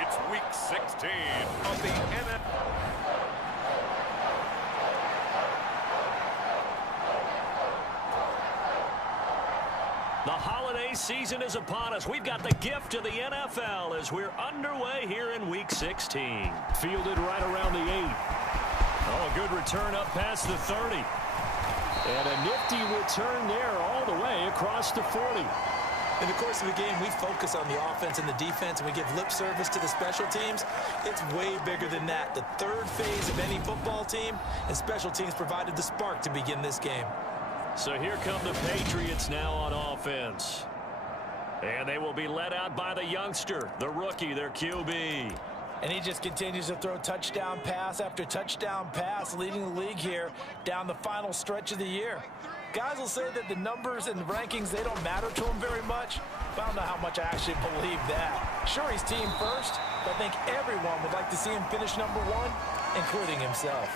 It's Week 16 of the NFL. The holiday season is upon us. We've got the gift of the NFL as we're underway here in Week 16. Fielded right around the 8. Oh, a good return up past the 30. And a nifty return there all the way across the 40. In the course of the game, we focus on the offense and the defense, and we give lip service to the special teams. It's way bigger than that. The third phase of any football team, and special teams provided the spark to begin this game. So here come the Patriots now on offense. And they will be led out by the youngster, the rookie, their QB. And he just continues to throw touchdown pass after touchdown pass, leading the league here down the final stretch of the year. Guys will say that the numbers and the rankings, they don't matter to him very much, but I don't know how much I actually believe that. Sure, he's team first, but I think everyone would like to see him finish number 1, including himself.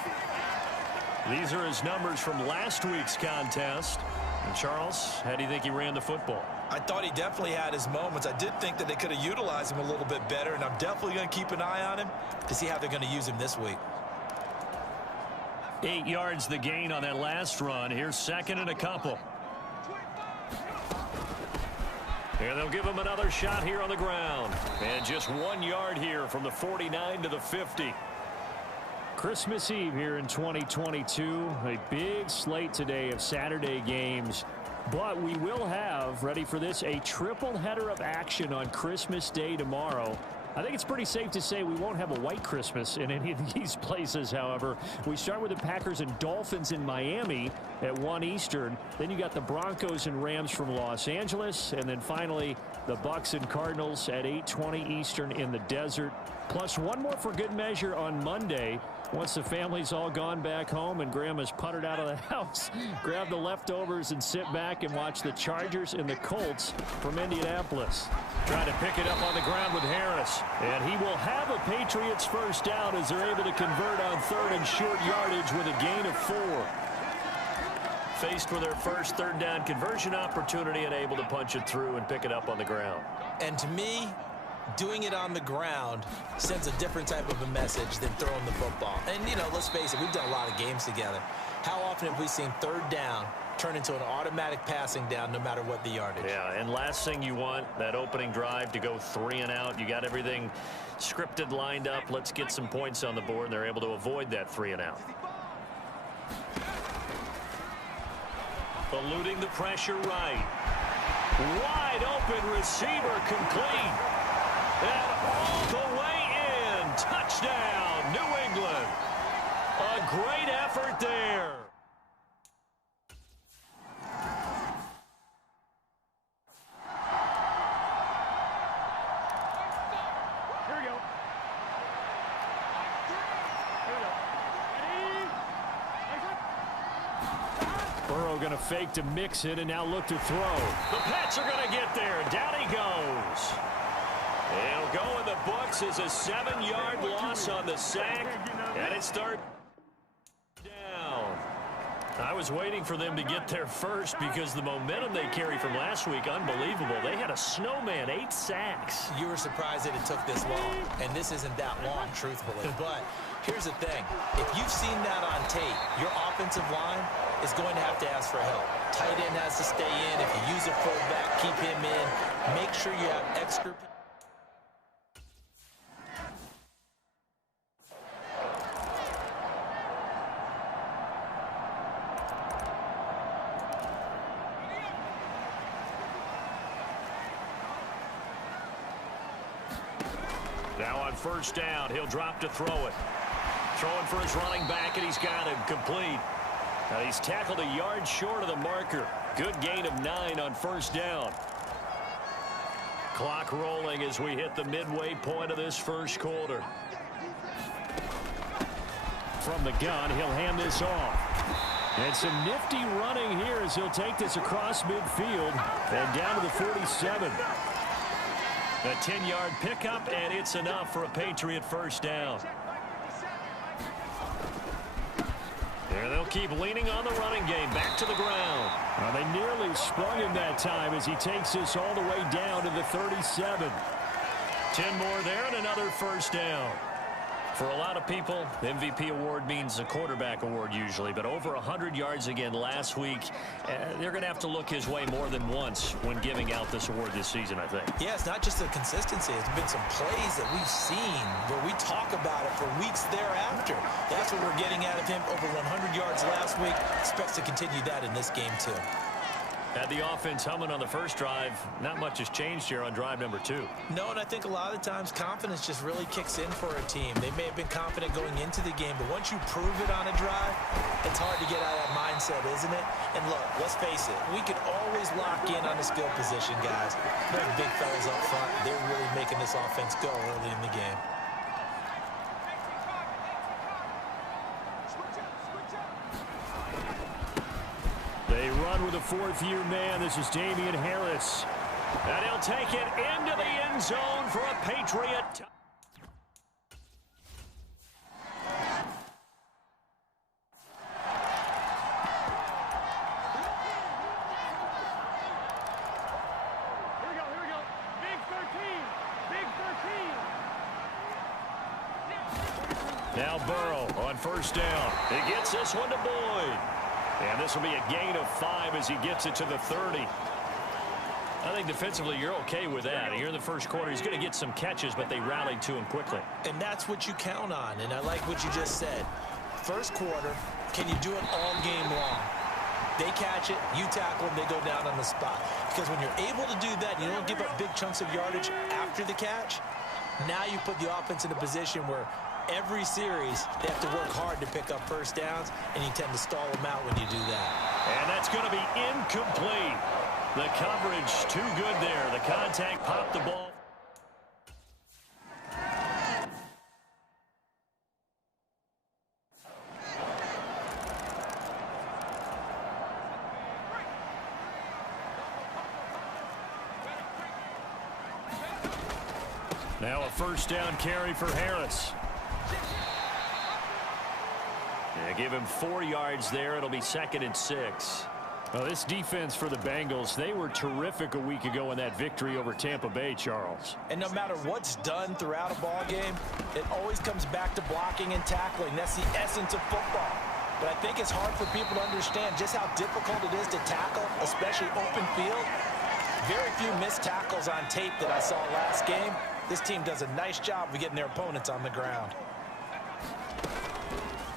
These are his numbers from last week's contest. And Charles, how do you think he ran the football? I thought he definitely had his moments. I did think that they could have utilized him a little bit better, and I'm definitely going to keep an eye on him to see how they're going to use him this week. 8 yards the gain on that last run. Here's second and a couple. And they'll give him another shot here on the ground. And just 1 yard here from the 49 to the 50. Christmas Eve here in 2022. A big slate today of Saturday games. But we will have, ready for this, a triple header of action on Christmas Day tomorrow. I think it's pretty safe to say we won't have a white Christmas in any of these places, however. We start with the Packers and Dolphins in Miami at 1 Eastern. Then you got the Broncos and Rams from Los Angeles. And then finally, the Bucs and Cardinals at 8:20 Eastern in the desert. Plus one more for good measure on Monday. Once the family's all gone back home and Grandma's puttered out of the house, grab the leftovers and sit back and watch the Chargers and the Colts from Indianapolis. Trying to pick it up on the ground with Harris. And he will have a Patriots first down as they're able to convert on third and short yardage with a gain of 4. Faced with their first third down conversion opportunity and able to punch it through and pick it up on the ground. And to me, doing it on the ground sends a different type of a message than throwing the football. And, you know, let's face it, we've done a lot of games together. How often have we seen third down turn into an automatic passing down no matter what the yardage? Yeah, and last thing you want, that opening drive to go 3 and out. You got everything scripted, lined up. Let's get some points on the board, and they're able to avoid that 3 and out. Eluding the pressure right. Wide open receiver complete. And all the way in. Touchdown, New England. A great effort there. Here we go. Burrow going to fake to mix it and now look to throw. The Pats are going to get there. Down he goes. It'll go in the books as a 7-yard loss on the sack. And it starts down. I was waiting for them to get there first because the momentum they carry from last week, unbelievable. They had a snowman, 8 sacks. You were surprised that it took this long, and this isn't that long, truthfully. But here's the thing. If you've seen that on tape, your offensive line is going to have to ask for help. Tight end has to stay in. If you use a fullback, keep him in. Make sure you have extra. Now on first down, he'll drop to throw it. Throwing for his running back, and he's got him complete. Now he's tackled a yard short of the marker. Good gain of 9 on first down. Clock rolling as we hit the midway point of this first quarter. From the gun, he'll hand this off. And some nifty running here as he'll take this across midfield and down to the 47. A 10-yard pickup, and it's enough for a Patriot first down. There they'll keep leaning on the running game. Back to the ground. Well, they nearly sprung him that time as he takes this all the way down to the 37. 10 more there and another first down. For a lot of people, the MVP award means a quarterback award usually, but over 100 yards again last week. They're going to have to look his way more than once when giving out this award this season, I think. Yeah, it's not just the consistency. It's been some plays that we've seen where we talk about it for weeks thereafter. That's what we're getting out of him. Over 100 yards last week. Expects to continue that in this game, too. Had the offense humming on the first drive. Not much has changed here on drive number 2. No, and I think a lot of the times confidence just really kicks in for a team. They may have been confident going into the game, but once you prove it on a drive, it's hard to get out of that mindset, isn't it? And look, let's face it, we can always lock in on the skill position, guys. Those big fellas up front, they're really making this offense go early in the game. They run with a fourth-year man. This is Damian Harris. And he'll take it into the end zone for a Patriot. Here we go. Big 13. Now Burrow on first down. He gets this one to Boyd. And this will be a gain of 5 as he gets it to the 30. I think defensively you're okay with that. Here in the first quarter, he's going to get some catches, but they rallied to him quickly. And that's what you count on, and I like what you just said. First quarter, can you do it all game long? They catch it, you tackle them, they go down on the spot. Because when you're able to do that, you don't give up big chunks of yardage after the catch, now you put the offense in a position where every series, they have to work hard to pick up first downs, and you tend to stall them out when you do that. And that's going to be incomplete. The coverage too good there. The contact popped the ball. Now a first down carry for Harris. Yeah, give him 4 yards there. It'll be 2nd and 6. Well, this defense for the Bengals, they were terrific a week ago in that victory over Tampa Bay, Charles. And no matter what's done throughout a ball game, it always comes back to blocking and tackling. That's the essence of football. But I think it's hard for people to understand just how difficult it is to tackle, especially open field. Very few missed tackles on tape that I saw last game. This team does a nice job of getting their opponents on the ground.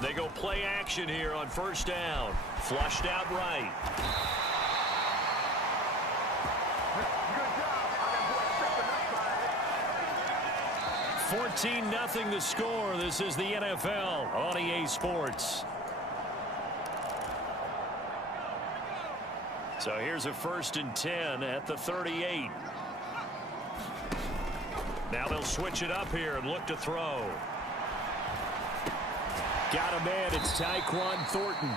They go play action here on first down. Flushed out right. Good job. 14-0 the score. This is the NFL on EA Sports. So here's a 1st and 10 at the 38. Now they'll switch it up here and look to throw. Got a man. It's Tyquan Thornton.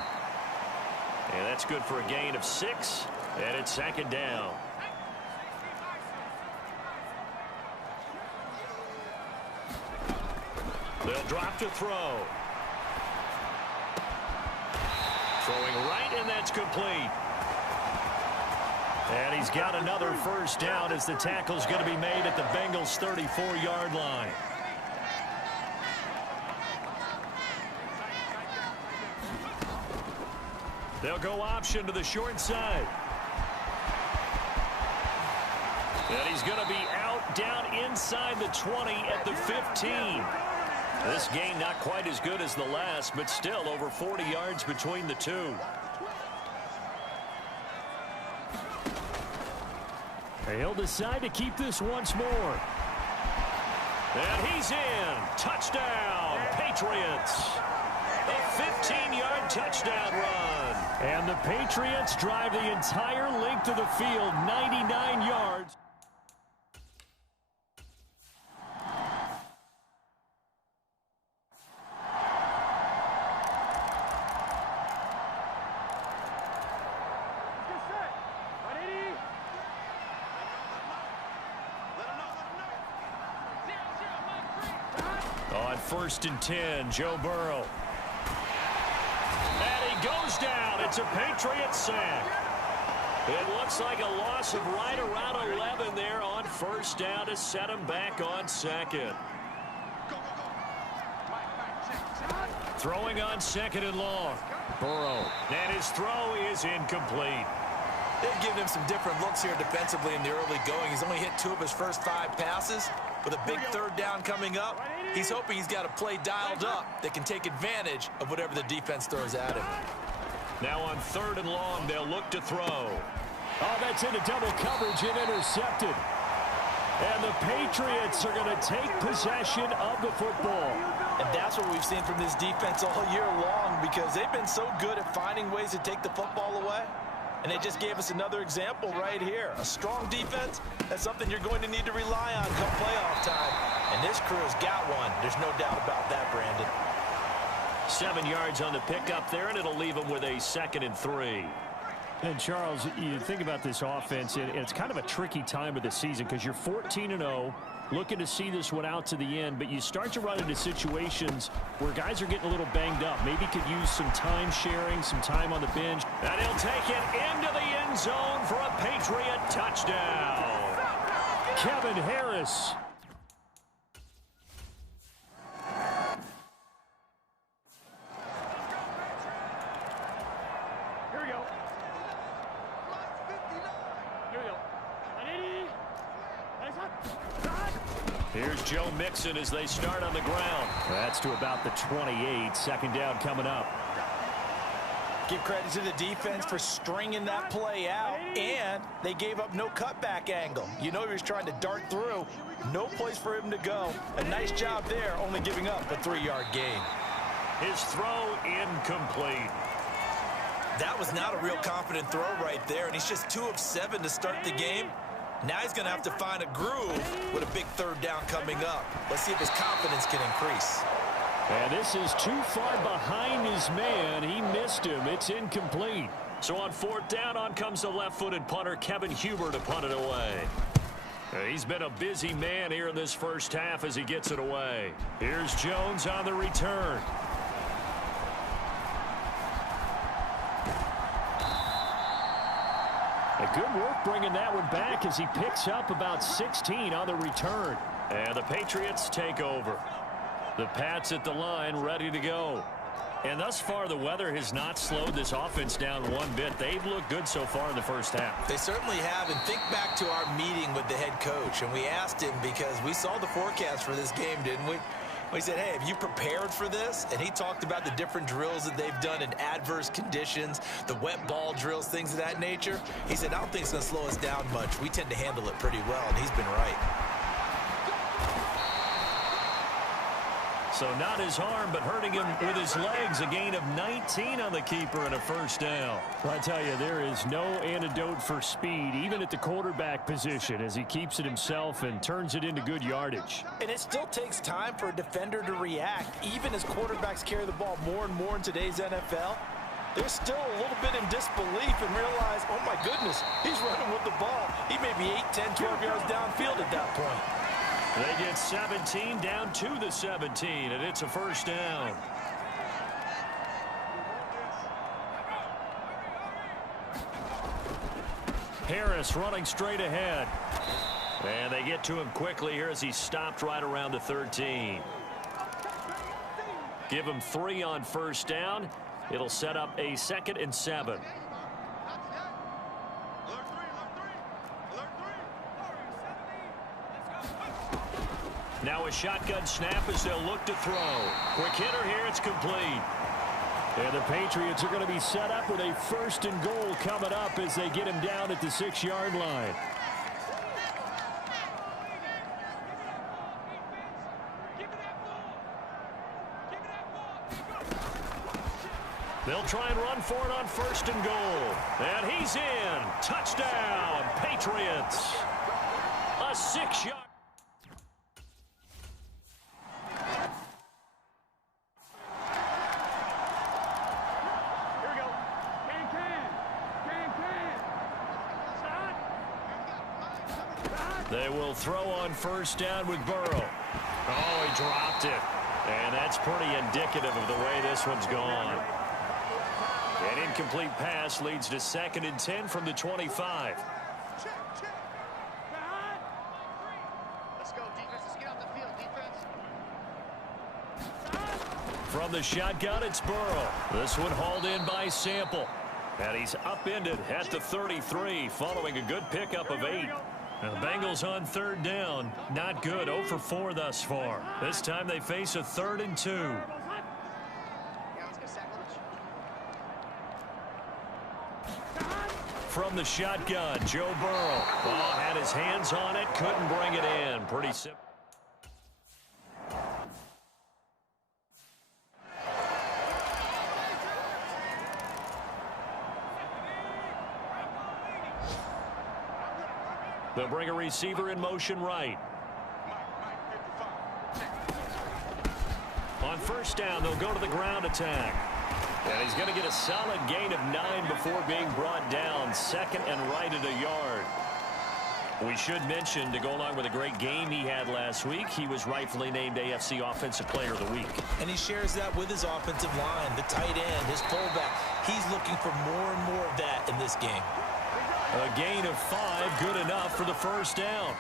And that's good for a gain of 6. And it's 2nd down. They'll drop to throw. Throwing right, and that's complete. And he's got another first down as the tackle's going to be made at the Bengals' 34-yard line. They'll go option to the short side. And he's going to be out down inside the 20 at the 15. This gain not quite as good as the last, but still over 40 yards between the two. He'll decide to keep this once more. And he's in. Touchdown, Patriots. A 15-yard touchdown run. And the Patriots drive the entire length of the field, 99 yards. On 1st and 10, Joe Burrow. And he goes down. It's a Patriot sack. It looks like a loss of right around 11 there on first down to set him back on second. Throwing on second and long. Burrow. And his throw is incomplete. They've given him some different looks here defensively in the early going. He's only hit 2 of his first 5 passes. With a big third down coming up, he's hoping he's got a play dialed up that can take advantage of whatever the defense throws at him. Now on third and long, they'll look to throw. Oh, that's into double coverage and intercepted. And the Patriots are going to take possession of the football. And that's what we've seen from this defense all year long, because they've been so good at finding ways to take the football away. And they just gave us another example right here. A strong defense, that's something you're going to need to rely on come playoff time. And this crew has got one. There's no doubt about that, Brandon. 7 yards on the pickup there, and it'll leave them with a 2nd and 3. And, Charles, you think about this offense, and it's kind of a tricky time of the season because you're 14-0, looking to see this one out to the end, but you start to run into situations where guys are getting a little banged up. Maybe could use some time sharing, some time on the bench. And he'll take it into the end zone for a Patriot touchdown. Kevin Harris. Here we go. Here we go. Here's Joe Mixon as they start on the ground. That's to about the 28. 2nd down coming up. Give credit to the defense for stringing that play out, and they gave up no cutback angle. You know he was trying to dart through. No place for him to go. A nice job there, only giving up a 3-yard gain. His throw incomplete. That was not a real confident throw right there, and he's just 2 of 7 to start the game. Now he's going to have to find a groove with a big 3rd down coming up. Let's see if his confidence can increase. And this is too far behind his man. He missed him. It's incomplete. So on 4th down, on comes the left-footed punter, Kevin Huber, to punt it away. He's been a busy man here in this first half as he gets it away. Here's Jones on the return. Good work bringing that one back as he picks up about 16 on the return. And the Patriots take over. The Pats at the line ready to go. And thus far, the weather has not slowed this offense down one bit. They've looked good so far in the first half. They certainly have. And think back to our meeting with the head coach. And we asked him, because we saw the forecast for this game, didn't we? We said, hey, have you prepared for this? And he talked about the different drills that they've done in adverse conditions, the wet ball drills, things of that nature. He said, I don't think it's going to slow us down much. We tend to handle it pretty well, and he's been right. So not his arm, but hurting him with his legs. A gain of 19 on the keeper and a 1st down. Well, I tell you, there is no antidote for speed, even at the quarterback position, as he keeps it himself and turns it into good yardage. And it still takes time for a defender to react, even as quarterbacks carry the ball more and more in today's NFL. They're still a little bit in disbelief and realize, oh my goodness, he's running with the ball. He may be 8, 10, 12 yards downfield at that point. They get 17 down to the 17, and it's a 1st down. Harris running straight ahead. And they get to him quickly here as he stopped right around the 13. Give him 3 on 1st down. It'll set up a 2nd and 7. Now a shotgun snap as they'll look to throw. Quick hitter here, it's complete. And the Patriots are going to be set up with a 1st and goal coming up as they get him down at the 6-yard line. They'll try and run for it on 1st and goal. And he's in. Touchdown, Patriots. A 6-yard. They will throw on 1st down with Burrow. Oh, he dropped it. And that's pretty indicative of the way this one's gone. An incomplete pass leads to 2nd and 10 from the 25. Let's go, defense. Let's get off the field, defense. From the shotgun, it's Burrow. This one hauled in by Sample. And he's upended at the 33 following a good pickup of 8. Now the Bengals on 3rd down. Not good. 0 for 4 thus far. This time they face a 3rd and 2. From the shotgun, Joe Burrow. Ball had his hands on it. Couldn't bring it in. Pretty simple. They'll bring a receiver in motion right. On 1st down, they'll go to the ground attack. And he's going to get a solid gain of 9 before being brought down. 2nd and right at a yard. We should mention, to go along with a great game he had last week, he was rightfully named AFC Offensive Player of the Week. And he shares that with his offensive line, the tight end, his fullback. He's looking for more and more of that in this game. A gain of 5, good enough for the 1st down.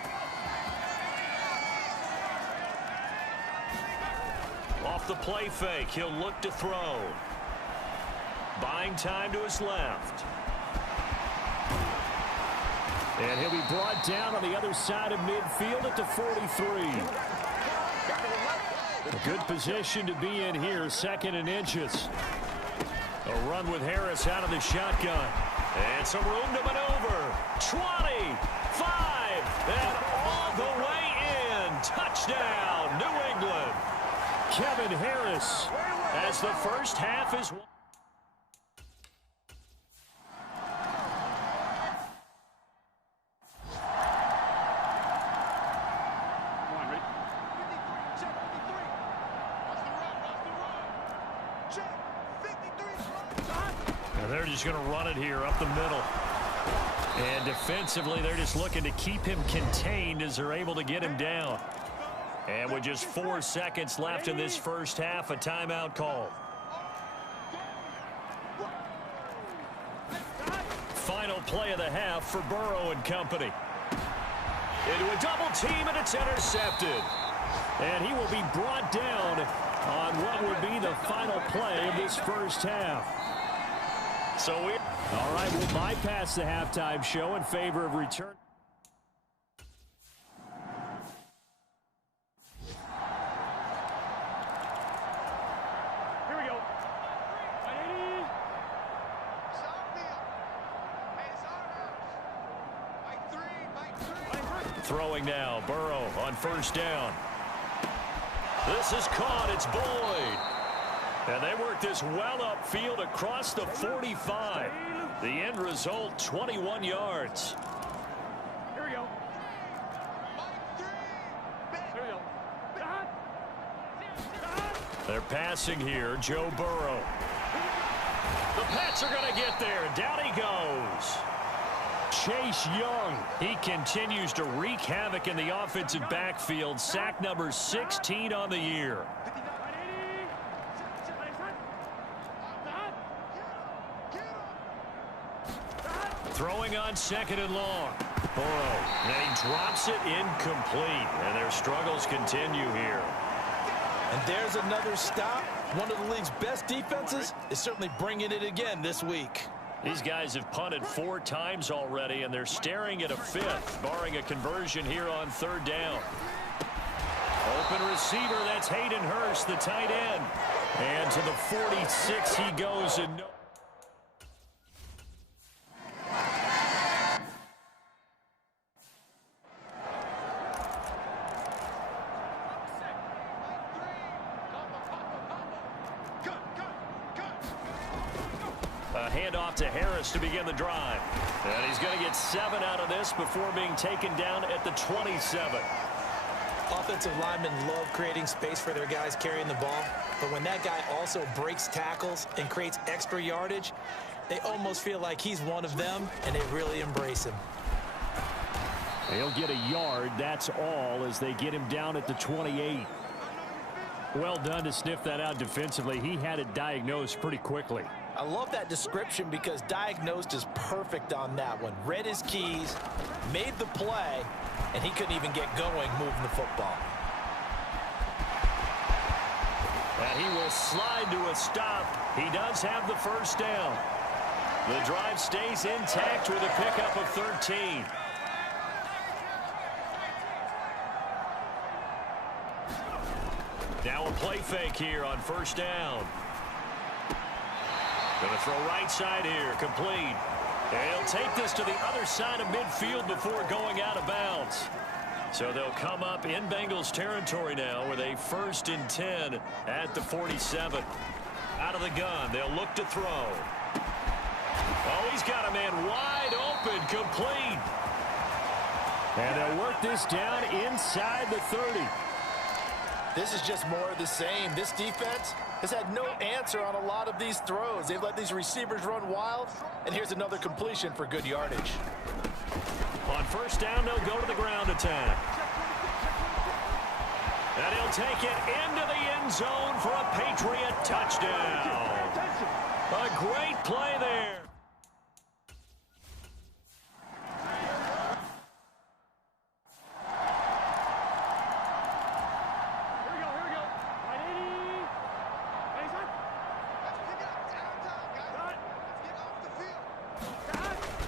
Off the play fake, he'll look to throw. Buying time to his left. And he'll be brought down on the other side of midfield at the 43. A good position to be in here, 2nd and inches. A run with Harris out of the shotgun. And some room to maneuver. 20, 5, and all the way in. Touchdown, New England. Kevin Harris, As the first half is... They're just going to run it here up the middle. And defensively, they're just looking to keep him contained as they're able to get him down. And with just 4 seconds left in this first half, a timeout call. Final play of the half for Burrow and company. Into a double team, and it's intercepted. and he will be brought down on what would be the final play of this first half. So we all right, we'll bypass the halftime show in favor of return. Here we go. Throwing now, Burrow on first down. This is caught, it's Boyd. And they work this well upfield across the 45. The end result, 21 yards. Here we go. Here we go. They're passing here, Joe Burrow. The Pats are going to get there. Down he goes. Chase Young, he continues to wreak havoc in the offensive backfield. Sack number 16 on the year. Throwing on second and long. Burrow, and he drops it incomplete. And their struggles continue here. And there's another stop. One of the league's best defenses is certainly bringing it again this week. These guys have punted 4 times already, and they're staring at a 5th, barring a conversion here on third down. Open receiver, that's Hayden Hurst, the tight end. And to the 46 he goes. And no. Handoff to Harris to begin the drive. And he's going to get 7 out of this before being taken down at the 27. Offensive linemen love creating space for their guys carrying the ball. But when that guy also breaks tackles and creates extra yardage, they almost feel like he's one of them, and they really embrace him. He'll get a yard, that's all, as they get him down at the 28. Well done to sniff that out defensively. He had it diagnosed pretty quickly. I love that description because diagnosed is perfect on that one. Read his keys, made the play, and he couldn't even get going moving the football. And he will slide to a stop. He does have the first down. The drive stays intact with a pickup of 13. Now a play fake here on first down. Going to throw right side here, complete. And he'll take this to the other side of midfield before going out of bounds. So they'll come up in Bengals territory now with a 1st and 10 at the 47. Out of the gun, they'll look to throw. Oh, he's got a man wide open, complete. And they'll work this down inside the 30. This is just more of the same. This defense has had no answer on a lot of these throws. They've let these receivers run wild, and here's another completion for good yardage. On first down, they'll go to the ground attack. And he'll take it into the end zone for a Patriot touchdown. A great play there.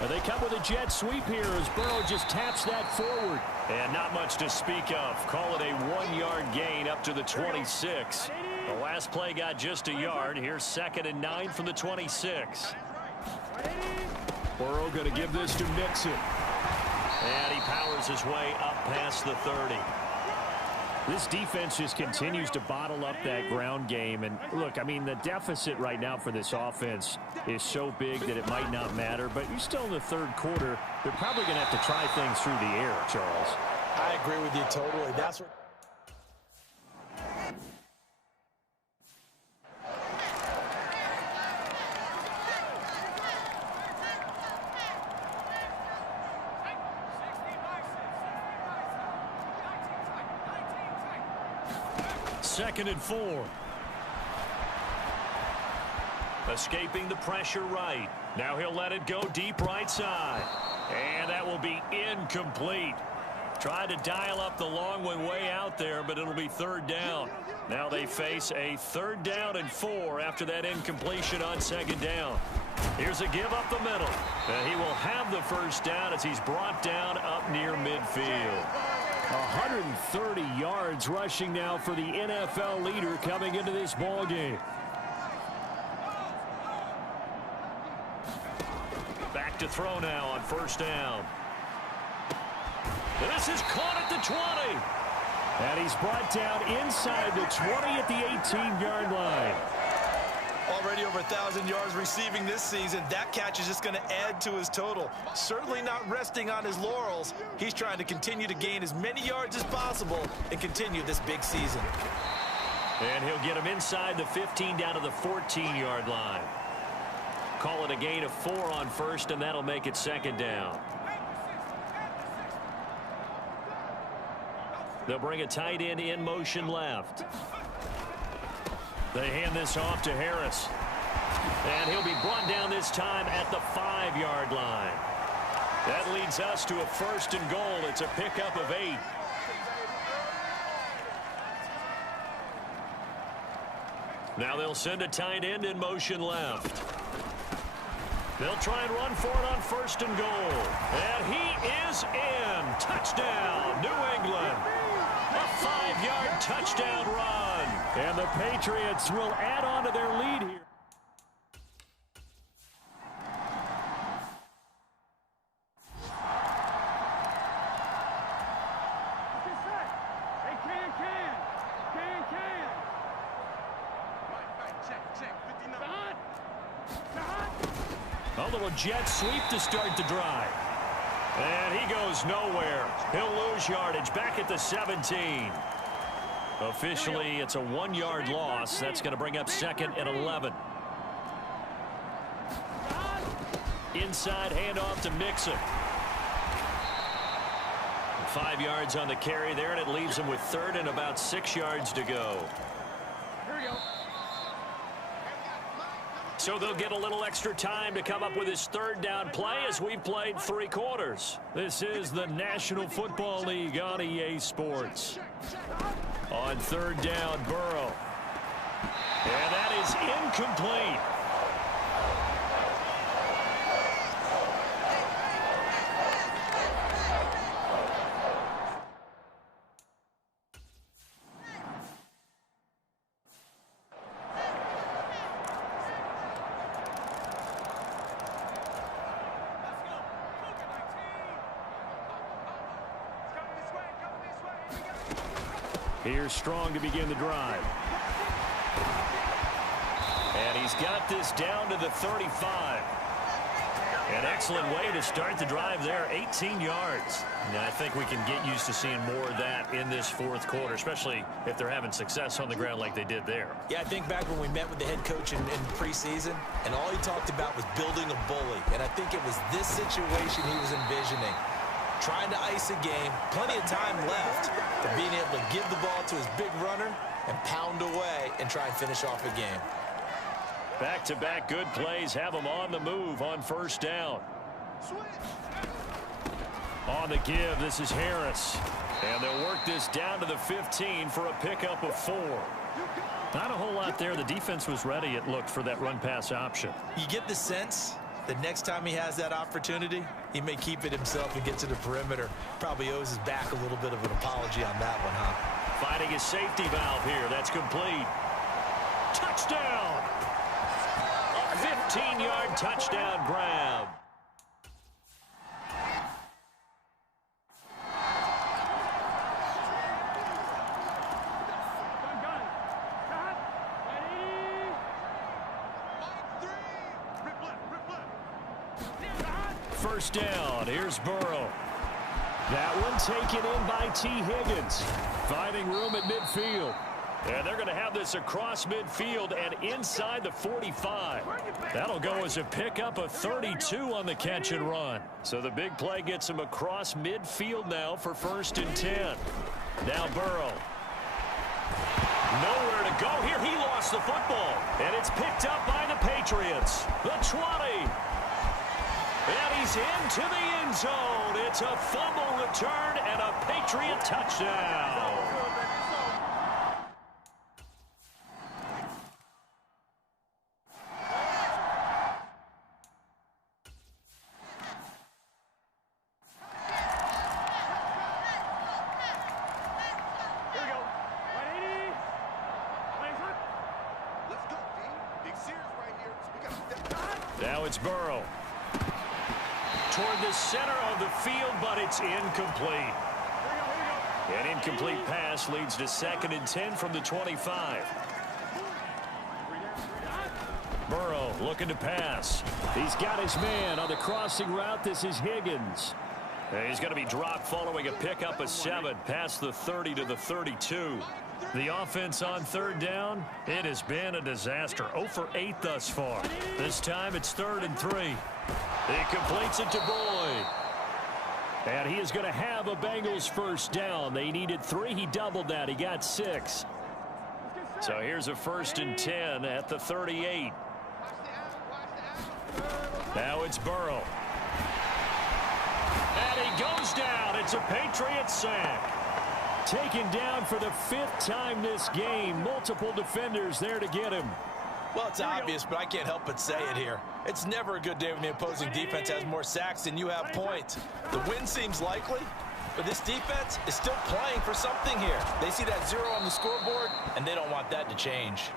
They come with a jet sweep here as Burrow just taps that forward. And not much to speak of. Call it a 1-yard gain up to the 26. The last play got just a yard. Here's 2nd and 9 from the 26. Burrow going to give this to Mixon. And he powers his way up past the 30. This defense just continues to bottle up that ground game. And look, I mean, the deficit right now for this offense is so big that it might not matter. But you're still in the 3rd quarter. They're probably going to have to try things through the air, Charles. I agree with you totally. That's what... Second and 4. Escaping the pressure right. Now he'll let it go deep right side. And that will be incomplete. Tried to dial up the long one way out there, but it'll be 3rd down. Now they face a 3rd down and 4 after that incompletion on 2nd down. Here's a give up the middle. He will have the first down as he's brought down up near midfield. 130 yards rushing now for the NFL leader coming into this ball game. Back to throw now on first down. This is caught at the 20. And he's brought down inside the 20 at the 18-yard line. Already over 1,000 yards receiving this season. That catch is just going to add to his total. Certainly not resting on his laurels. He's trying to continue to gain as many yards as possible and continue this big season. And he'll get him inside the 15 down to the 14-yard line. Call it a gain of 4 on first, and that'll make it 2nd down. They'll bring a tight end in motion left. They hand this off to Harris. And he'll be brought down this time at the 5-yard line. That leads us to a 1st and goal. It's a pickup of 8. Now they'll send a tight end in motion left. They'll try and run for it on 1st and goal. And he is in. Touchdown, New England. A 5-yard touchdown run. And the Patriots will add on to their lead here. A little jet sweep to start the drive. And he goes nowhere. He'll lose yardage back at the 17. Officially, it's a 1-yard loss. That's going to bring up 2nd and 11. Inside handoff to Mixon. 5 yards on the carry there, and it leaves him with 3rd and about 6 yards to go. So they'll get a little extra time to come up with his third down play as we've played 3 quarters. This is the National Football League on EA Sports. On third down, Burrow. And that is incomplete. Here's Strong to begin the drive. And he's got this down to the 35. An excellent way to start the drive there, 18 yards. And I think we can get used to seeing more of that in this 4th quarter, especially if they're having success on the ground like they did there. Yeah, I think back when we met with the head coach in preseason, and all he talked about was building a bully. And I think it was this situation he was envisioning. Trying to ice a game, plenty of time left, but being able to give the ball to his big runner and pound away and try and finish off a game. Back-to-back good plays have them on the move on first down. On the give, this is Harris. And they'll work this down to the 15 for a pickup of 4. Not a whole lot there. The defense was ready, it looked, for that run-pass option. You get the sense that next time he has that opportunity, he may keep it himself and get to the perimeter. Probably owes his back a little bit of an apology on that one, huh? Finding his safety valve here. That's complete. Touchdown! A 15-yard touchdown grab. First down. Here's Burrow. That one taken in by T. Higgins. Finding room at midfield. And they're going to have this across midfield and inside the 45. That'll go as a pickup of 32 on the catch and run. So the big play gets him across midfield now for 1st and 10. Now Burrow. Nowhere to go here. He lost the football. And it's picked up by the Patriots. The 20. And he's into the end zone. It's a fumble return and a Patriot touchdown. Here we go. 180. Let's go, D. Big series right here. We got to step. Now it's Burrow. Toward the center of the field, but it's incomplete. An incomplete pass leads to 2nd and 10 from the 25. Burrow looking to pass. He's got his man on the crossing route. This is Higgins. And he's going to be dropped following a pickup of 7 past the 30 to the 32. The offense on third down, it has been a disaster. 0 for 8 thus far. This time it's 3rd and 3. He completes it to Boyd. And he is going to have a Bengals first down. They needed 3. He doubled that. He got 6. So here's a 1st and 10 at the 38. Now it's Burrow. And he goes down. It's a Patriot sack. Taken down for the 5th time this game. Multiple defenders there to get him. Well, it's obvious, but I can't help but say it here. It's never a good day when the opposing defense has more sacks than you have points. The win seems likely, but this defense is still playing for something here. They see that 0 on the scoreboard, and they don't want that to change.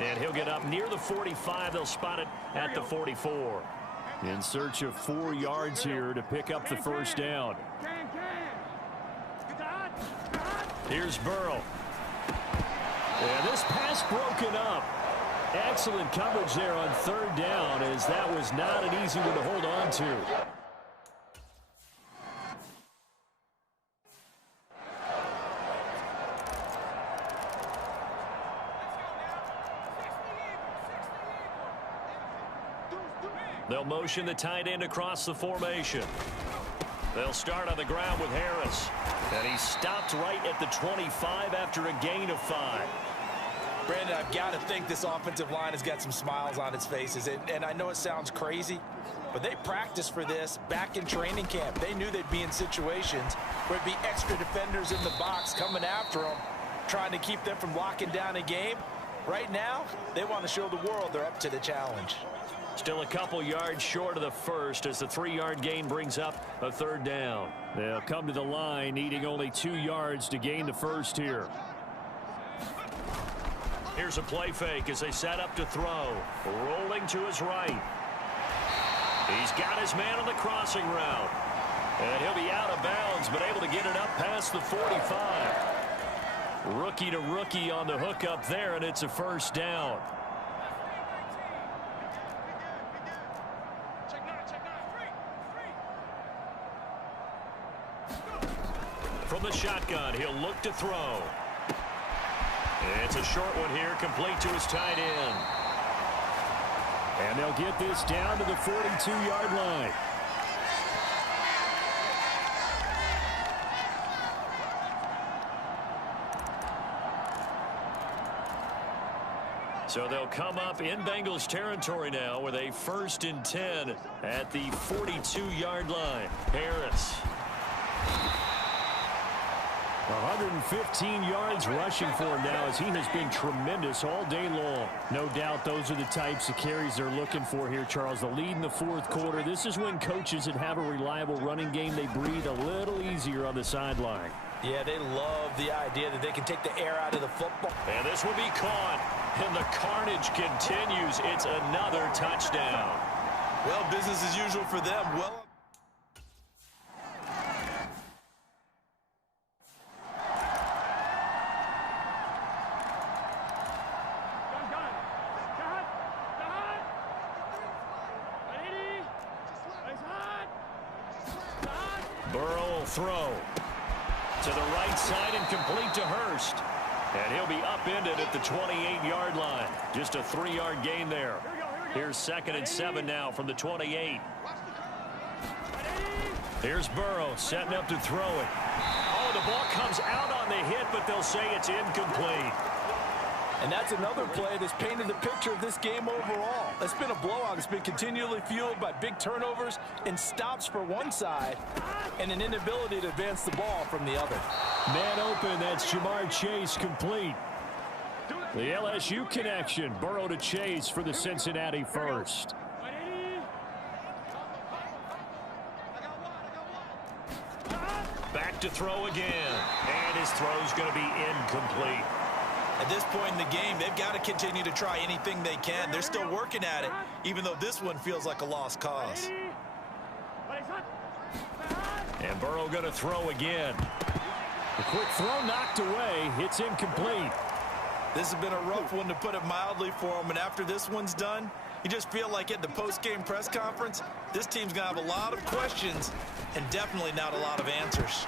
And he'll get up near the 45. They'll spot it at the 44. In search of 4 yards here to pick up the first down. Here's Burrow. And this pass broken up. Excellent coverage there on third down, as that was not an easy one to hold on to. They'll motion the tight end across the formation. They'll start on the ground with Harris. And he stopped right at the 25 after a gain of 5. Brandon, I've got to think this offensive line has got some smiles on its faces. And I know it sounds crazy, but they practiced for this back in training camp. They knew they'd be in situations where it'd be extra defenders in the box coming after them, trying to keep them from locking down a game. Right now, they want to show the world they're up to the challenge. Still a couple yards short of the first as the 3-yard gain brings up a 3rd down. They'll come to the line needing only 2 yards to gain the first here. Here's a play fake as they set up to throw. Rolling to his right. He's got his man on the crossing route. And he'll be out of bounds, but able to get it up past the 45. Rookie to rookie on the hookup there, and it's a 1st down. From the shotgun, he'll look to throw. It's a short one here, complete to his tight end. And they'll get this down to the 42-yard line. So they'll come up in Bengals territory now with a 1st and 10 at the 42-yard line. Harris. 115 yards rushing for him now as he has been tremendous all day long. No doubt those are the types of carries they're looking for here, Charles. The lead in the 4th quarter. This is when coaches that have a reliable running game, they breathe a little easier on the sideline. Yeah, they love the idea that they can take the air out of the football. And this will be caught. And the carnage continues. It's another touchdown. Well, business as usual for them. Well, Burrow will throw to the right side and complete to Hurst. And he'll be upended at the 28-yard line. Just a 3-yard gain there. Here's 2nd and 7 now from the 28. Here's Burrow setting up to throw it. Oh, the ball comes out on the hit, but they'll say it's incomplete. and that's another play that's painted the picture of this game overall. It's been a blowout. It's been continually fueled by big turnovers and stops for one side and an inability to advance the ball from the other. Man open, that's Jamar Chase complete. The LSU connection, Burrow to Chase for the Cincinnati first. Back to throw again, and his throw's going to be incomplete. At this point in the game, they've got to continue to try anything they can. They're still working at it, even though this one feels like a lost cause. And Burrow going to throw again. A quick throw knocked away. It's incomplete. This has been a rough one, to put it mildly, for him. And after this one's done, you just feel like at the post-game press conference, this team's going to have a lot of questions and definitely not a lot of answers.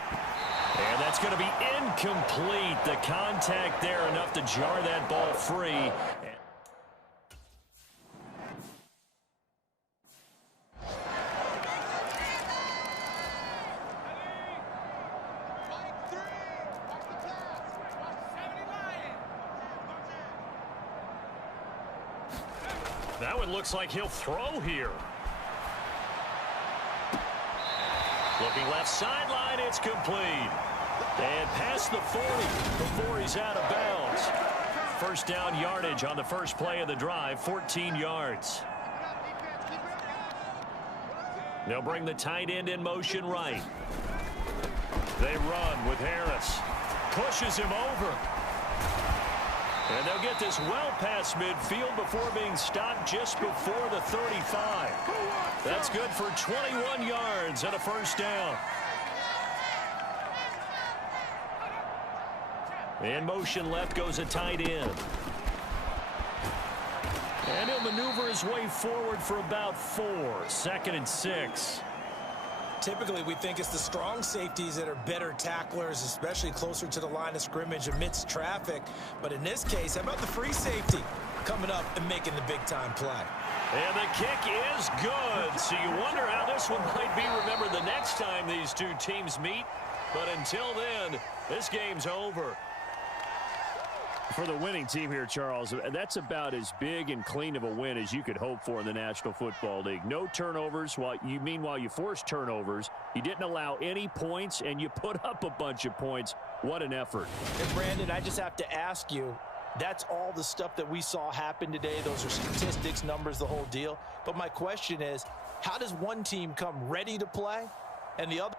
And that's going to be incomplete. The contact there enough to jar that ball free. That one looks like he'll throw here. Looking left sideline, it's complete. And past the 40 before he's out of bounds. First down yardage on the first play of the drive, 14 yards. They'll bring the tight end in motion right. They run with Harris. Pushes him over. And they'll get this well past midfield before being stopped just before the 35. That's good for 21 yards and a first down. In motion left goes a tight end. And he'll maneuver his way forward for about 4. 2nd and 6. Typically, we think it's the strong safeties that are better tacklers, especially closer to the line of scrimmage amidst traffic. But in this case, how about the free safety coming up and making the big-time play? And the kick is good. So you wonder how this one might be remembered the next time these two teams meet. But until then, this game's over. For the winning team here, Charles, that's about as big and clean of a win as you could hope for in the National Football League. No turnovers. Meanwhile, you forced turnovers. You didn't allow any points, and you put up a bunch of points. What an effort. And, Brandon, I just have to ask you, that's all the stuff that we saw happen today. Those are statistics, numbers, the whole deal. But my question is, how does one team come ready to play and the other